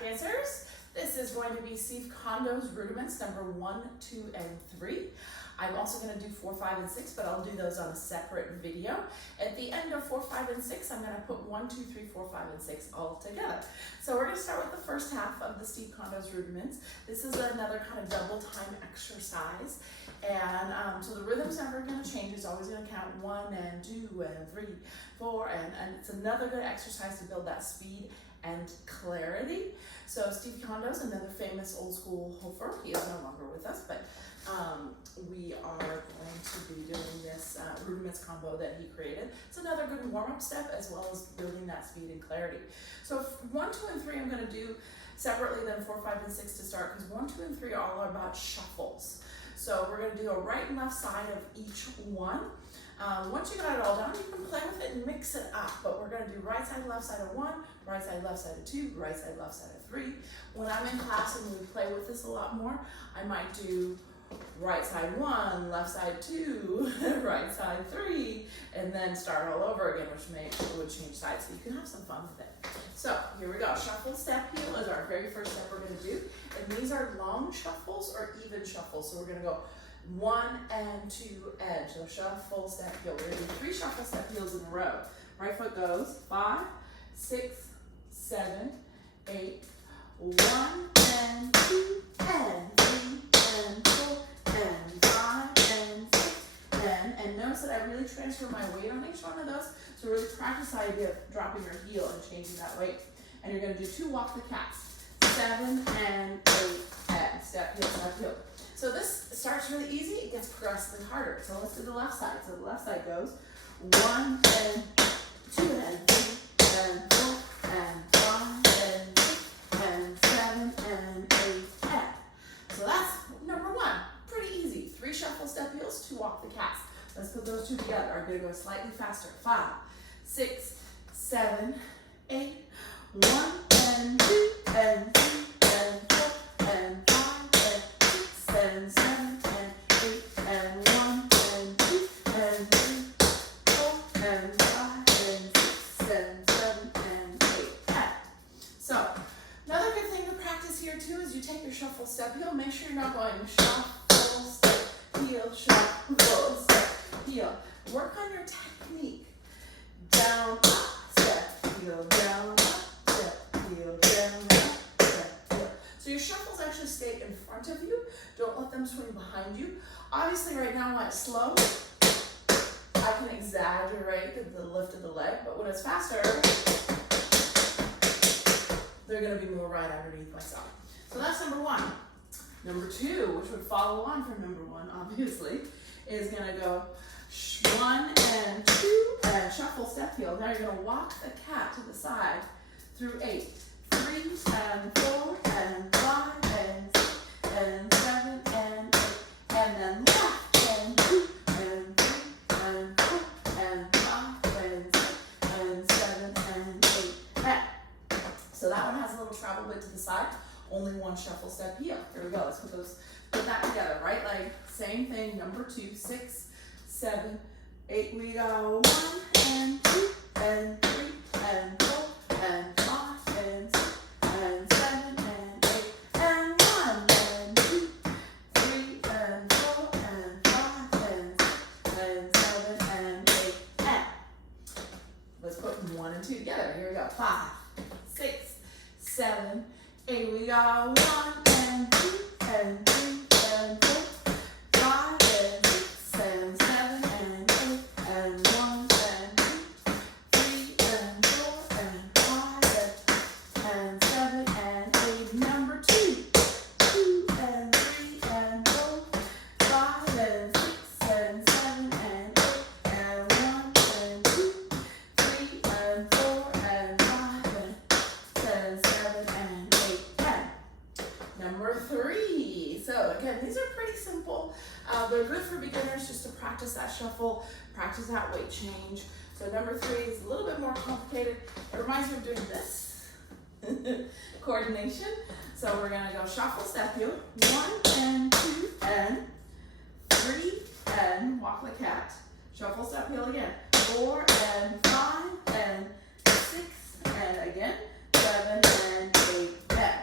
tap dancers. This is going to be Steve Condos Rudiments number 1, 2, and 3. I'm also going to do 4, 5, and 6, but I'll do those on a separate video. At the end of 4, 5, and 6, I'm going to put 1, 2, 3, 4, 5, and 6 all together. So we're going to start with the first half of the Steve Condos Rudiments. This is another kind of double time exercise. And so the rhythm's never going to change. It's always going to count 1 and 2 and 3, 4, and it's another good exercise to build that speed and clarity. So Steve Condos, another famous old school hofer, he is no longer with us, but we are going to be doing this Rudiments combo that he created. It's another good warm-up step as well as building that speed and clarity. So 1, 2, and 3 I'm going to do separately than 4, 5, and 6 to start, because 1, 2, and 3 are all about shuffles. So we're going to do a right and left side of each one. Once you got it all done, you can play with it and mix it up, but we're going to do right side, left side of 1, right side, left side of 2, right side, left side of 3. When I'm in class and we play with this a lot more, I might do right side 1, left side 2, right side 3, and then start all over again, which would change sides, so you can have some fun with it. So here we go. Shuffle, step, heel is our very first step we're going to do, and these are long shuffles or even shuffles. So we're going to go 1 and 2 edge. So shuffle, step, heel. We're going to do 3 shuffle, step, heels in a row. Right foot goes 5, 6, 7, 8, 1 and 2 and 3 and 4 and 5 and 6 and notice that I really transfer my weight on each one of those. So really practice the idea of dropping your heel and changing that weight. And you're going to do 2 walk the cats. 7 and 8 and step, heel, step, heel. So this starts really easy, it gets progressively harder. So let's do the left side. So the left side goes 1 and 2 and 3 and 4 and 5 and 6 and 7 and 8 and. So that's number 1. Pretty easy. 3 shuffle, step, heels, 2 walk the cats. Let's put those 2 together. I'm going to go slightly faster. 5, 6, 7, 8, 1 and 2 and 3 and 4 and 5 and 6 and 7 and 8 and 1 and 2 and 3, 4 and 5 and 6 and 7 and 8 and. So another good thing to practice here too is you take your shuffle, step, heel. Make sure you're not going shuffle, step, heel, shuffle, step, heel. Work on your technique. Down, up, step, heel, down, up, step, heel, down, up, step, heel. So your shuffles actually stay in front of you. Don't let them swing behind you. Obviously right now when it's slow, I can exaggerate the lift of the leg, but when it's faster, they're going to be more right underneath myself. So that's number 1. Number 2, which would follow on from number 1, obviously, is going to go 1 and 2 and shuffle, step, heel. Now you're going to walk the cat to the side through 8, 3 and 4 and 5 and 6 and 7 and 8, and then left and 2 and 3 and 4 and 5 and 6 and 7 and 8 and. So that one has a little travel bit to the side. Only 1 shuffle, step, heel. Here we go. Let's put that together. Right leg, same thing. Number 2, 6, 7, 8. We go 1 and 2 and 3 and 4 and 5 and 6 and 7 and 8 and 1 and 2, 3 and 4 and 5 and 6 and 7 and 8 and. Let's put 1 and 2 together. Here we go. 5, 6, 7, 8. We go 1 and 2 and 3 and 4, 5 and 6 and 7 and 8 and 1 and 2, 3 and 4 and 5 and 7 and 8. Number 2, 2 and 3 and 4, 5 and 6 and 7 and 8 and 1 and 2, 3 and 4 and 5 and 7 and 8 and. Number 3. So again, these are pretty simple. They're good for beginners just to practice that shuffle, practice that weight change. So number 3 is a little bit more complicated. It reminds me of doing this. Coordination. So we're going to go shuffle, step, heel. 1 and 2 and 3 and walk the cat. Shuffle, step, heel again. 4 and 5 and 6 and again. 7 and 8 and.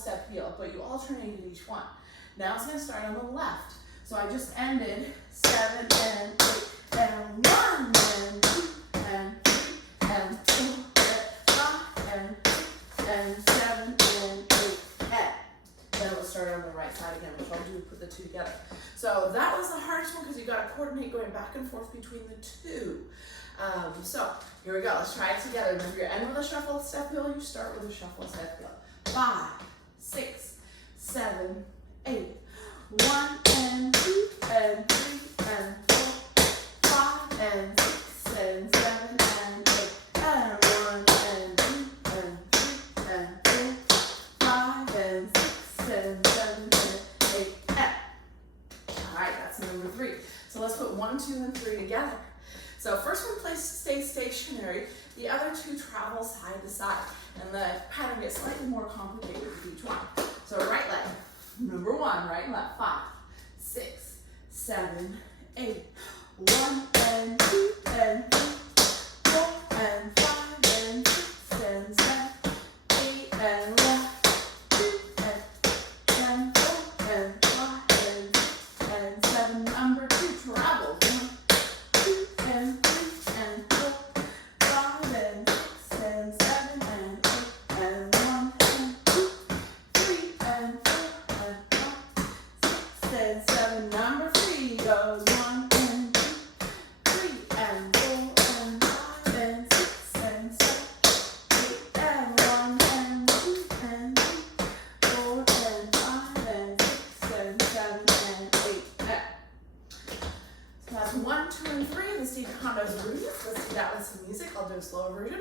step heel, but you alternated each one. Now it's going to start on the left. So I just ended 7 and 8 and 1 and 2 and 3 and 4 and 5 and 7 and 8 and. Then we'll start on the right side again, which I'll do put the two together. So that was the hardest one because you got to coordinate going back and forth between the two. So here we go. Let's try it together. Remember, you end with a shuffle step heel. You start with a shuffle step heel. 5, 6, 7, 8. 1 and 2 and 3 and 4, 5 and 6 and 7 and 8 and 1 and 2 and 3 and 4, 5 and 6 and 7 and 8 and. All right, that's number 3. So let's put 1, 2, and 3 together. So first one stays stationary, the other two travel side to side, and the pattern gets slightly more complicated with each one. So right leg, number 1, right and left, 5, 6, 7, 8, 1 and 2 and 3, 4 and 5 and 6 and 7, 8 and left, 2 and 4 and 5 and 6 and 7. Number 2, travel. 2 and 3 and 4, 5 and 6 and 7 and 8 and 1 and 2, 3 and 4 and 5, 6 and 7. Number 3 goes 1 and 2, 3 and 4 and 5 and 6 and 7, 8 and 1 and 2 and 3, 4 and 5 and 6 and 7 and 8 and. So that's 1, 2, and 3 in the Steve Condos Rudiments. Let's do that with some music. I'll do a slower version,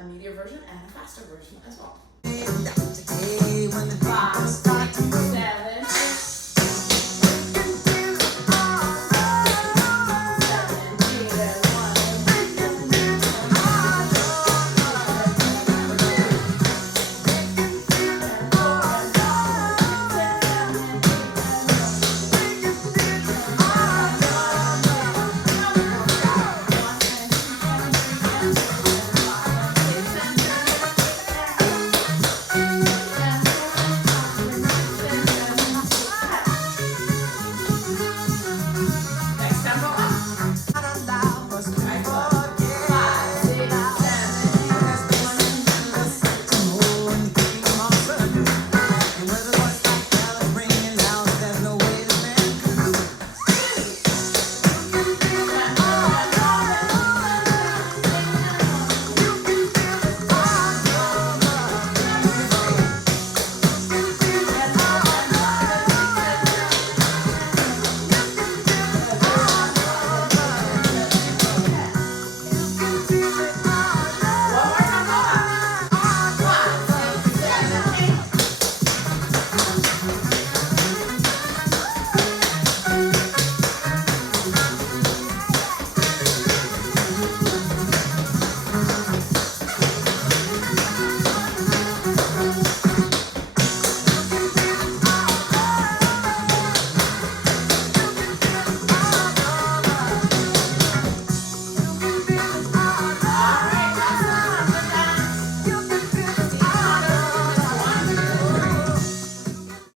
a medium version, and a faster version as well. 5, 6, 7.